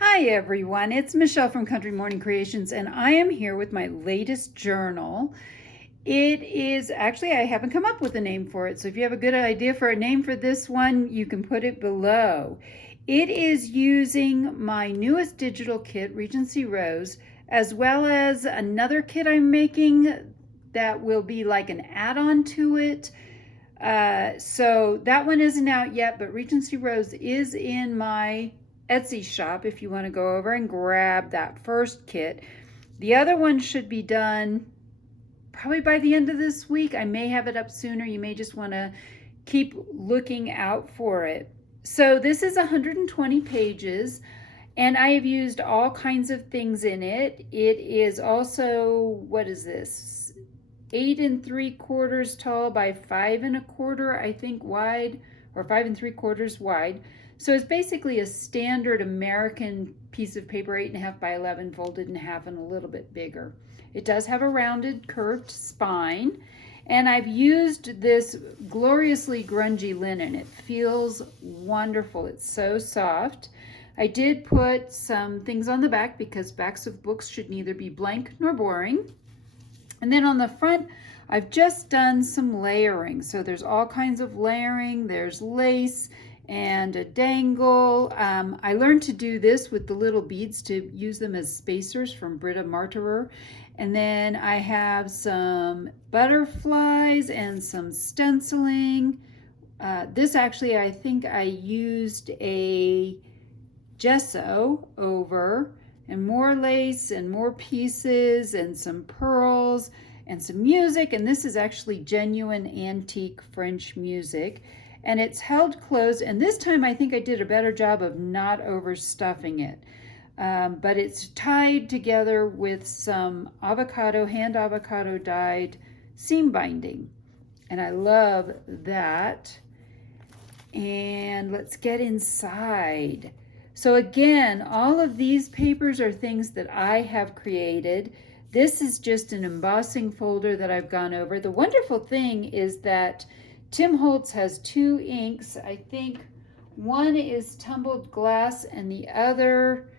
Hi everyone, it's Michelle from Country Morning Creations, and I am here with my latest journal. It is actually, I haven't come up with a name for it, so if you have a good idea for a name for this one, you can put it below. It is using my newest digital kit, Regency Rose, as well as another kit I'm making that will be like an add-on to it. So that one isn't out yet, but Regency Rose is in my Etsy shop if you want to go over and grab that first kit. The other one should be done probably by the end of this week. I may have it up sooner. You may just want to keep looking out for it. So this is 120 pages, and I have used all kinds of things in it. It is also, what is this? 8 3/4 tall by 5 1/4, I think, wide, or 5 3/4 wide. So it's basically a standard American piece of paper, 8.5 by 11, folded in half and a little bit bigger. It does have a rounded, curved spine, and I've used this gloriously grungy linen. It feels wonderful. It's so soft. I did put some things on the back because backs of books should neither be blank nor boring. And then on the front, I've just done some layering. So there's all kinds of layering. There's lace and a dangle. I learned to do this with the little beads to use them as spacers from Britta Martyrer. And then I have some butterflies and some stenciling. This actually, I think I used a gesso over, and more lace and more pieces and some pearls and some music. And this is actually genuine antique French music, and it's held closed. And this time I think I did a better job of not overstuffing it. But it's tied together with some hand avocado dyed seam binding, and I love that. And let's get inside. So again, all of these papers are things that I have created. This is just an embossing folder that I've gone over. The wonderful thing is that Tim Holtz has two inks. I think one is tumbled glass and the other,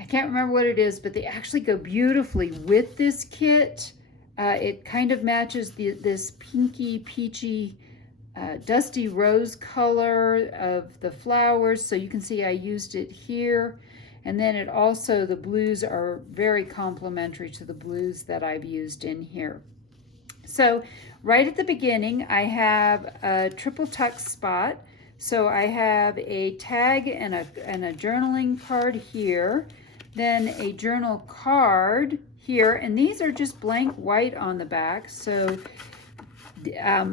I can't remember what it is, but they actually go beautifully with this kit. It kind of matches this pinky, peachy, dusty rose color of the flowers. So you can see I used it here. And then it also, the blues are very complementary to the blues that I've used in here. So right at the beginning, I have a triple tuck spot. So I have a tag and a journaling card here, then a journal card here, and these are just blank white on the back. So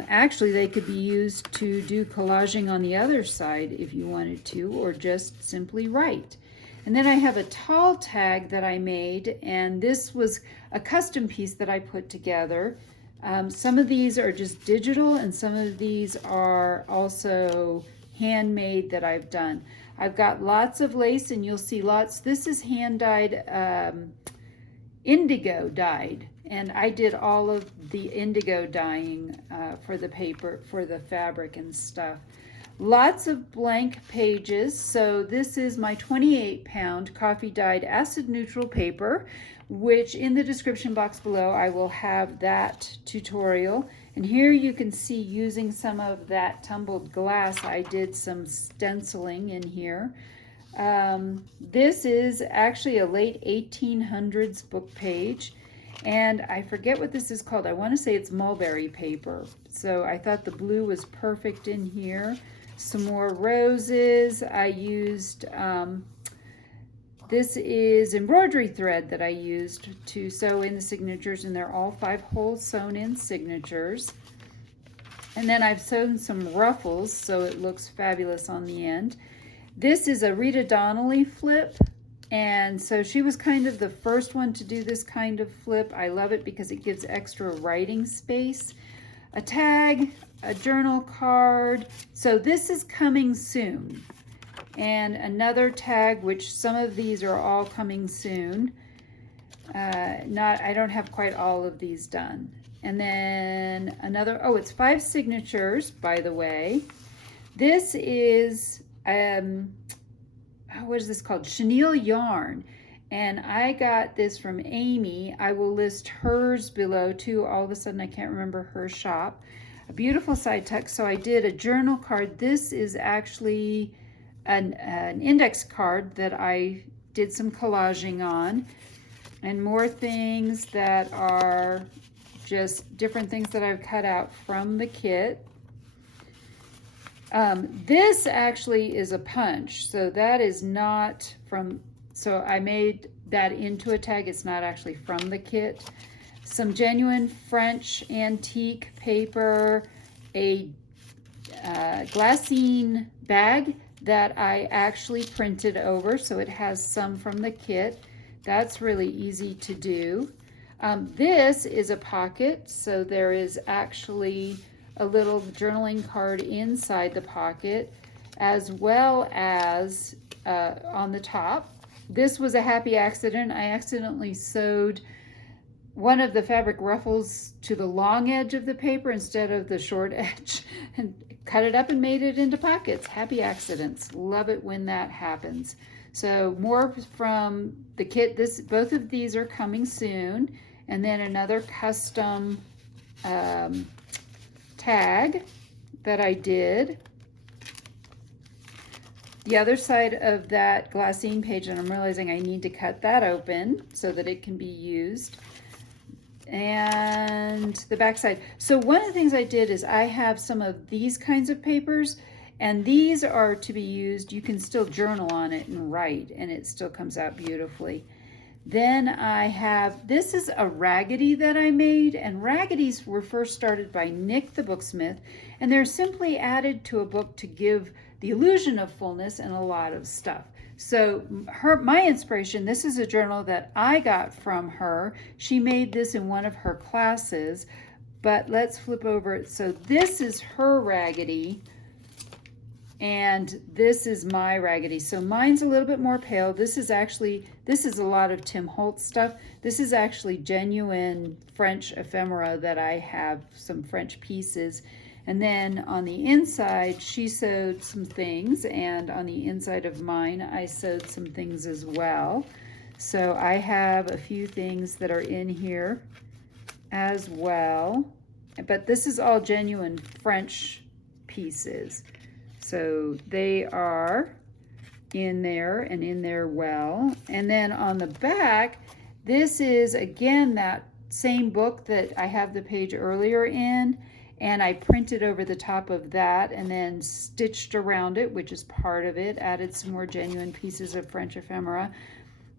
actually they could be used to do collaging on the other side if you wanted to, or just simply write. And then I have a tall tag that I made, and this was a custom piece that I put together. Some of these are just digital, and some of these are also handmade that I've done. I've got lots of lace, and you'll see lots. This is hand dyed, indigo dyed, and I did all of the indigo dyeing for the paper, for the fabric and stuff. Lots of blank pages. So this is my 28-pound coffee dyed acid neutral paper, which in the description box below I will have that tutorial. And here you can see, using some of that tumbled glass, I did some stenciling in here. This is actually a late 1800s book page, and I forget what this is called. I want to say it's mulberry paper. So I thought the blue was perfect in here. Some more roses. I used, this is embroidery thread that I used to sew in the signatures, and they're all 5-hole sewn in signatures. And then I've sewn some ruffles so it looks fabulous on the end. This is a Rita Donnelly flip, and so she was kind of the first one to do this kind of flip. I love it because it gives extra writing space. A tag, a journal card. So this is coming soon. And another tag, which some of these are all coming soon. I don't have quite all of these done. And then another, oh, it's 5 signatures, by the way. This is what is this called? Chenille yarn. And I got this from Amy. I will list hers below too. All of a sudden I can't remember her shop. A beautiful side tuck. So I did a journal card. This is actually an index card that I did some collaging on. And more things that are just different things that I've cut out from the kit. This actually is a punch, so that is not from, so I made that into a tag. It's not actually from the kit. Some genuine French antique paper, a glassine bag that I actually printed over, so it has some from the kit. That's really easy to do. This is a pocket, so there is actually a little journaling card inside the pocket, as well as on the top. This was a happy accident. I accidentally sewed one of the fabric ruffles to the long edge of the paper instead of the short edge, and cut it up and made it into pockets. Happy accidents. Love it when that happens. So more from the kit. Both of these are coming soon. And then another custom tag that I did. The other side of that glassine page, and I'm realizing I need to cut that open so that it can be used. And the back side. So one of the things I did is I have some of these kinds of papers, and these are to be used. You can still journal on it and write, and it still comes out beautifully. Then I have, this is a raggedy that I made, and raggedy's were first started by Nick the Booksmith, and they're simply added to a book to give the illusion of fullness and a lot of stuff. So my inspiration, this is a journal that I got from her. She made this in one of her classes, but let's flip over it. So this is her raggedy, and this is my raggedy. So mine's a little bit more pale. This is a lot of Tim Holtz stuff. This is actually genuine French ephemera that I have some French pieces. And then on the inside, she sewed some things, and on the inside of mine, I sewed some things as well. So I have a few things that are in here as well. But this is all genuine French pieces. So they are in there and in there well. And then on the back, this is again that same book that I have the page earlier in, and I printed over the top of that and then stitched around it, which is part of it, added some more genuine pieces of French ephemera.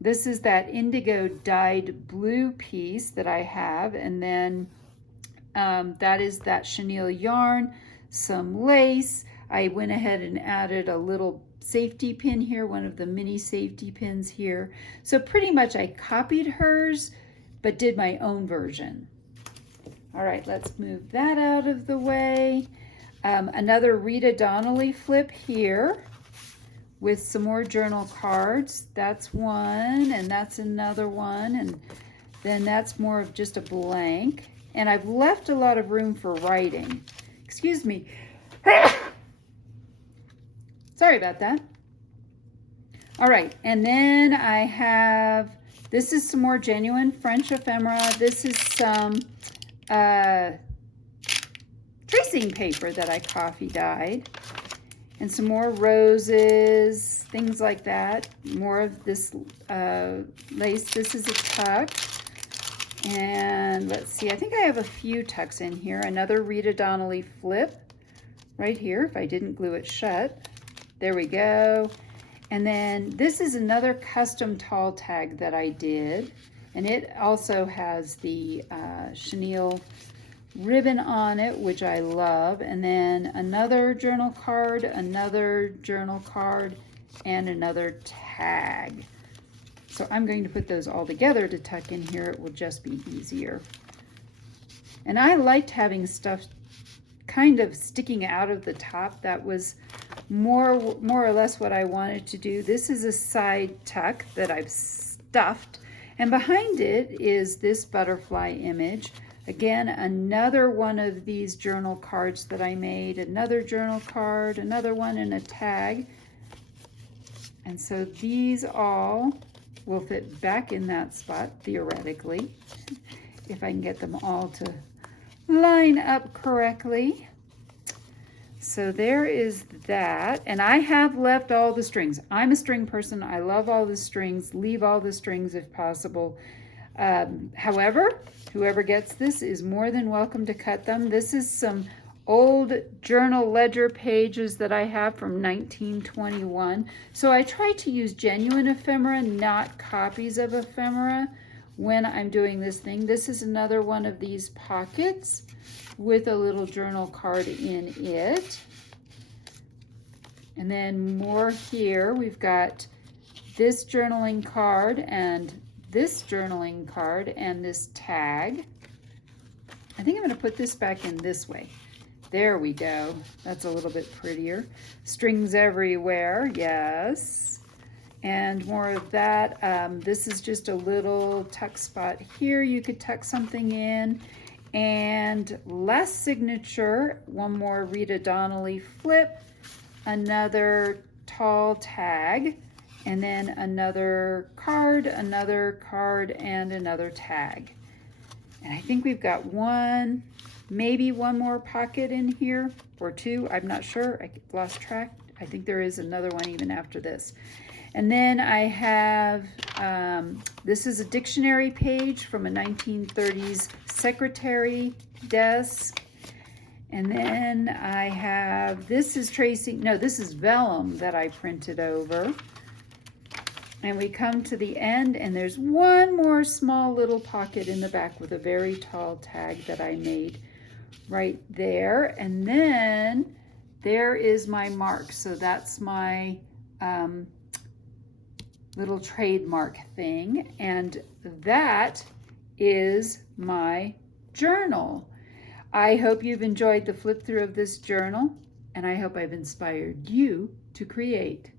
This is that indigo dyed blue piece that I have, and then that is that chenille yarn, some lace. I went ahead and added a little safety pin here, one of the mini safety pins here. So pretty much I copied hers, but did my own version. All right, let's move that out of the way. Another Rita Donnelly flip here with some more journal cards. That's one, and that's another one, and then that's more of just a blank. And I've left a lot of room for writing. Excuse me. Sorry about that. All right, and then I have, this is some more genuine French ephemera. This is some tracing paper that I coffee dyed, and some more roses, things like that. More of this lace. This is a tuck. And let's see, I think I have a few tucks in here. Another Rita Donnelly flip right here, if I didn't glue it shut. There we go. And then this is another custom tall tag that I did, and it also has the chenille ribbon on it, which I love. And then another journal card, and another tag. So I'm going to put those all together to tuck in here. It will just be easier. And I liked having stuff kind of sticking out of the top. That was more or less what I wanted to do. This is a side tuck that I've stuffed, and behind it is this butterfly image. Again, another one of these journal cards that I made, another journal card, another one, and a tag. And so these all will fit back in that spot, theoretically, if I can get them all to line up correctly. So there is that, and I have left all the strings. I'm a string person. I love all the strings. Leave all the strings if possible. However, whoever gets this is more than welcome to cut them. This is some old journal ledger pages that I have from 1921. So I try to use genuine ephemera, not copies of ephemera, when I'm doing this thing. This is another one of these pockets with a little journal card in it. And then more here. We've got this journaling card and this journaling card and this tag. I think I'm going to put this back in this way. There we go. That's a little bit prettier. Strings everywhere, yes. And more of that. This is just a little tuck spot here. You could tuck something in. And last signature, one more Rita Donnelly flip, another tall tag, and then another card, and another tag. And I think we've got one, maybe one more pocket in here, or two, I'm not sure, I lost track. I think there is another one even after this. And then I have, this is a dictionary page from a 1930s secretary desk. And then I have, this is this is vellum that I printed over. And we come to the end, and there's one more small little pocket in the back with a very tall tag that I made right there. And then there is my mark. So that's my little trademark thing. And that is my journal. I hope you've enjoyed the flip through of this journal, and I hope I've inspired you to create.